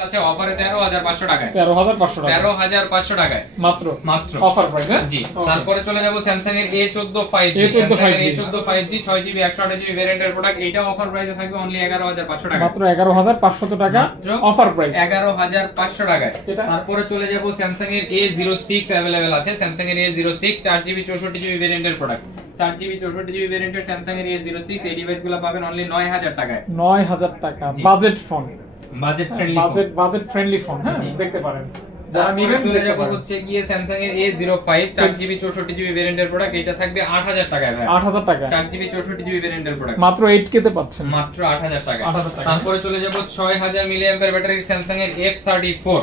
আছে অফারে 13500 টাকায় 13500 টাকায় মাত্র অফার প্রাইস। হ্যাঁ জি। তারপরে চলে যাব স্যামসাং এর A14 5G A14 5G 6GB 128GB ভেরিয়েন্টের প্রোডাক্ট, এটা অফার প্রাইসে থাকবে অনলি 11500 টাকা, মাত্র 11500 টাকা অফার প্রাইস 11500 টাকায়। তারপরে চলে যাব স্যামসাং এর A06 अवेलेबल আছে, স্যামসাং এর A06 4GB 64GB ভেরিয়েন্টের প্রোডাক্ট, 4GB 64GB ভেরিয়েন্টের স্যামসাং এর A06 এই ডিভাইসগুলো পাবেন অনলি 9000 টাকায়। 9000 টাকা budget phone, budget friendly phone. হ্যাঁ দেখতে পারেন যারা নেবেন। চলে যাব হচ্ছে গিয়ে স্যামসাং এর A05 4GB 64GB ভেরিয়েন্টের প্রোডাক্ট, এটা থাকবে 8000 টাকায় ভাই, 8000 টাকা 4GB 64GB ভেরিয়েন্টের প্রোডাক্ট মাত্র 8K তে পাচ্ছেন, মাত্র 8000 টাকা। তারপরে চলে যাব 6000 মিলিঅ্যাম্পিয়ার ব্যাটারির স্যামসাং এর F34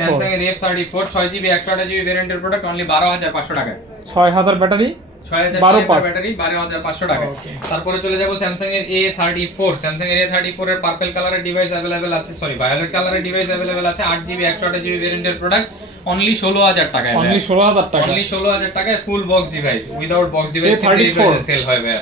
স্যামসাং এর F34 6GB 128GB ভেরিয়েন্টের প্রোডাক্ট অনলি 12500 টাকায়, 6000 ব্যাটারি 6000 ব্যাটারি 12500 টাকা। তারপরে চলে যাব স্যামসাং এর A34 স্যামসাং এর A34 এর পার্পল কালারের ডিভাইস अवेलेबल আছে, সরি ভায়োলেট কালারের ডিভাইস अवेलेबल আছে, 8GB 128GB ভেরিয়েন্টের প্রোডাক্ট অনলি 16000 টাকায়, অনলি 16000 টাকা, অনলি 16000 টাকায় full box device, without box device sale হয় ভাই,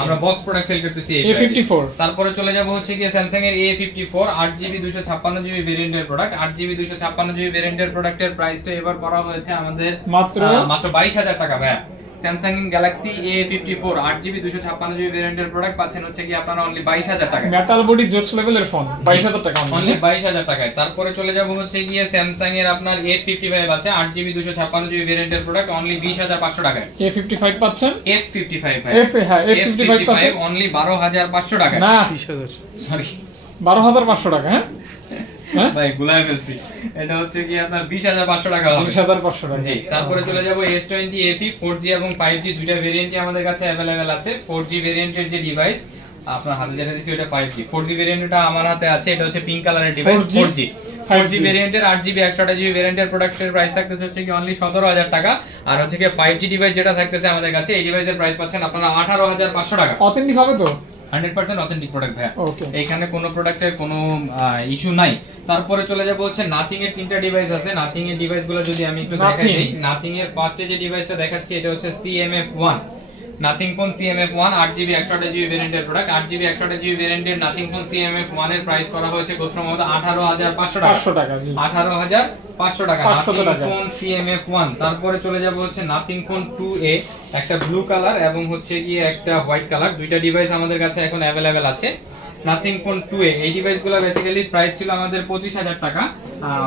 আমরা বক্স প্রোডাক্ট সেল করতেছি A54। তারপরে চলে যাব হচ্ছে কি স্যামসাং এর A54 8GB 256GB ভেরিয়েন্টের প্রোডাক্ট, 8GB 256GB ভেরিয়েন্টের প্রোডাক্টের প্রাইসটা এবার করা হয়েছে আমাদের মাত্র 22000 টাকা ভাই। Samsung Galaxy A54 8GB 256GB ভেরিয়েন্টের প্রোডাক্ট পাচ্ছেন হচ্ছে কি আপনারা অনলি 22000 টাকা, মেটাল বডি জোস লেভেলের ফোন 22000 টাকা, অনলি 22000 টাকায়। তারপরে চলে যাব হচ্ছে গিয়ে স্যামসাং এর আপনার A55 আছে 8GB 256GB ভেরিয়েন্টের প্রোডাক্ট অনলি 20500 টাকায়, A55 পাচ্ছেন, F55 ভাই A55 পাচ্ছেন অনলি 12500 টাকা, না 20000 সরি 12500 টাকা। হ্যাঁ ভাই গুলাই ফেলছি, এটা হচ্ছে কি আপনার 20500 টাকা হবে, 20500 টাকা। জি। তারপরে চলে যাব S20 FE 4G এবং 5G দুইটা ভেরিয়েন্টই আমাদের কাছে अवेलेबल আছে। 4G ভেরিয়েন্টের যে ডিভাইস আপনার হাতে যেটা দিছি ওটা 5G, 4G ভেরিয়েন্টটা আমার হাতে আছে, এটা হচ্ছে পিঙ্ক কালারের ডিভাইস 4G ভেরিয়েন্টের 8GB 128GB ভেরিয়েন্টের প্রোডাক্টের প্রাইস থাকতেছে হচ্ছে কি অনলি 17000 টাকা, আর হচ্ছে কি 5G ডিভাইস যেটা থাকতেছে আমাদের কাছে এই ডিভাইসের প্রাইস পাচ্ছেন আপনারা 18500 টাকা। অথেন্টিক হবে তো 100% অথেন্টিক প্রোডাক্ট ভাই, এইখানে কোনো প্রোডাক্টের কোনো ইস্যু নাই। তারপরে চলে যাব হচ্ছে নাথিং এর তিনটা ডিভাইস আছে, নাথিং এর ডিভাইসগুলো যদি আমি একটু দেখাই দেই, নাথিং এর ফার্স্টে যে ডিভাইসটা দেখাচ্ছি এটা হচ্ছে CMF1 nothing phone CMF1 8GB 128GB ভেরিয়েন্টের প্রোডাক্ট, 8GB 128GB ভেরিয়েন্টের নাথিং ফোন CMF1 এর প্রাইস করা হয়েছে কোত্রমত 18500 টাকা, 18500 টাকা নাথিং ফোন CMF1। তারপরে চলে যাব হচ্ছে নাথিং ফোন 2A, একটা ব্লু কালার এবং হচ্ছে গিয়ে একটা হোয়াইট কালার, দুইটা ডিভাইস আমাদের কাছে এখন अवेलेबल আছে। নাথিং ফোন 2A এই ডিভাইসগুলো বেসিক্যালি প্রাইস ছিল আমাদের 25000 টাকা,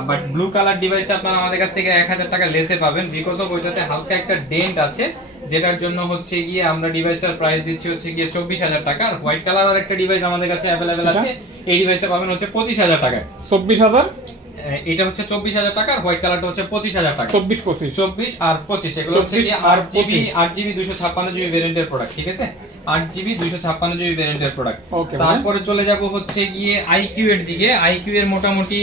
বাট ব্লু কালার ডিভাইসটা আপনারা আমাদের কাছ থেকে 1000 টাকা লেসে পাবেন, বিকজ অফ ওইটাতে হালকা একটা ডেন্ট আছে, যেটার জন্য হচ্ছে গিয়ে আমরা ডিভাইসটার প্রাইস দিচ্ছি হচ্ছে গিয়ে 24000 টাকা। আর হোয়াইট কালার আর একটা ডিভাইস আমাদের কাছে अवेलेबल আছে, এই ডিভাইসটা পাবেন হচ্ছে 25000 টাকায়। 24000 এটা হচ্ছে 24000 টাকা, আর হোয়াইট কালারটা হচ্ছে 25000 টাকা। 24 আর 25 এগুলো হচ্ছে কি 8GB 256GB ভেরিয়েন্টের প্রোডাক্ট, ঠিক আছে 8GB 256GB ভেরিয়েন্টের প্রোডাক্ট। তারপরে চলে যাব হচ্ছে গিয়ে IQ এর দিকে, IQ এর মোটামুটি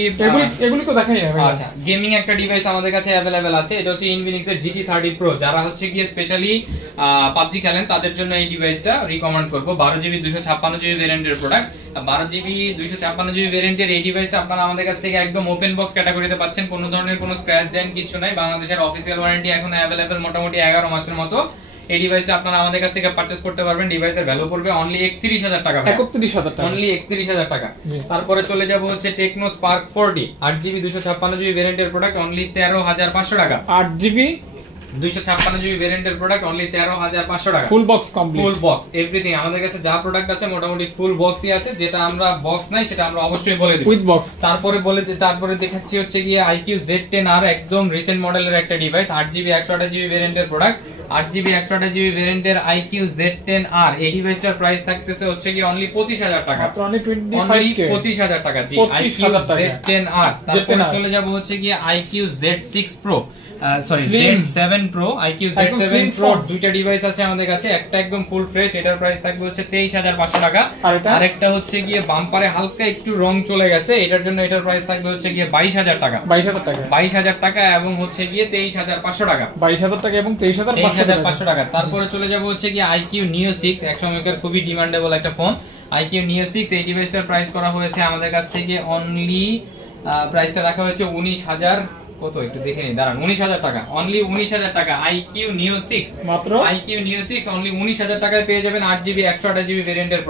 এগুলি তো দেখাই হবে। আচ্ছা, গেমিং একটা ডিভাইস আমাদের কাছে अवेलेबल আছে, এটা হচ্ছে Infinix এর GT30 Pro, যারা হচ্ছে গিয়ে স্পেশালি PUBG খেলেন তাদের জন্য এই ডিভাইসটা রিকমেন্ড করব। 12GB 256GB ভেরিয়েন্টের প্রোডাক্ট, 12GB 256GB ভেরিয়েন্টের এই ডিভাইসটা আপনারা আমাদের কাছ থেকে একদম ওপেন বক্স ক্যাটাগরিতে পাচ্ছেন, কোনো ধরনের কোনো স্ক্র্যাচ ড্যান্ট কিছু নাই, বাংলাদেশের অফিসিয়াল ওয়ারেন্টি এখন अवेलेबल মোটামুটি 11 মাসের মতো। এই ডিভাইসটা আপনারা আমাদের কাছ থেকে পারচেজ করতে পারবেন, ডিভাইসের ভ্যালু পড়বে অনলি 31000 টাকা, 31000 টাকা, অনলি 31000 টাকা। তারপরে চলে যাব হচ্ছে টেকনো স্পার্ক 40 8GB 256GB ভেরিয়েন্টের প্রোডাক্ট অনলি 13500 টাকা, 8GB 256GB ভেরিয়েন্টের প্রোডাক্ট অনলি 13500 টাকা, full box complete, full box everything আমাদের কাছে যা প্রোডাক্ট আছে মোটামুটি ফুল বক্সই আছে, যেটা আমরা বক্স নাই সেটা আমরা অবশ্যই বলে দিই উইথ বক্স। তারপরে দেখাচ্ছি হচ্ছে গিয়ে IQ Z10R একদম রিসেন্ট মডেলের একটা ডিভাইস, 8GB 128GB ভেরিয়েন্টের প্রোডাক্ট, 8GB 128GB ভেরিয়েন্টের IQ Z10R এই ডিভাইসটার প্রাইস থাকতেছে হচ্ছে কি অনলি 25000 টাকা, অনলি 25000 টাকা। জি, IQ Z10R। তারপরে চলে যাব হচ্ছে গিয়ে IQ Z6 Pro sorry Z7 Pro, IQ Z7 Pro দুইটা ডিভাইস আছে আমাদের কাছে, একটা একদম ফুল ফ্রেশ, এটার প্রাইস থাকবে হচ্ছে 23500 টাকা, আর একটা হচ্ছে গিয়ে বাম্পারে হালকা একটু রং চলে গেছে, এটার জন্য এটার প্রাইস থাকবে হচ্ছে গিয়ে 22000 টাকা, 22000 টাকা এবং হচ্ছে গিয়ে 23500 টাকা, 22000 টাকা এবং 23500 টাকা। তারপরে চলে যাব হচ্ছে গিয়ে IQ Neo 6 একসময়কার খুবই ডিমান্ডেবল একটা ফোন, IQ Neo 6 এই ডিভাইসটার প্রাইস করা হয়েছে আমাদের কাছ থেকে অনলি প্রাইসটা রাখা হয়েছে 19000 কত একটু দেখে নিই দাঁড়ান, 19000 টাকা, অনলি 19000 টাকা IQ Neo 6 মাত্র, IQ Neo 6 অনলি 19000 টাকায় পেয়ে যাবেন 8GB 128GB ভেরিয়েন্টের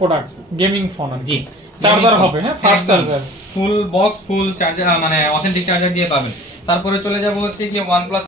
প্রোডাক্ট গেমিং ফোন। জি, চার্জার হবে, হ্যাঁ fast charger, full box full charger মানে অথেন্টিক চার্জার দিয়ে পাবেন। তারপরে চলে যাব হচ্ছে কি OnePlus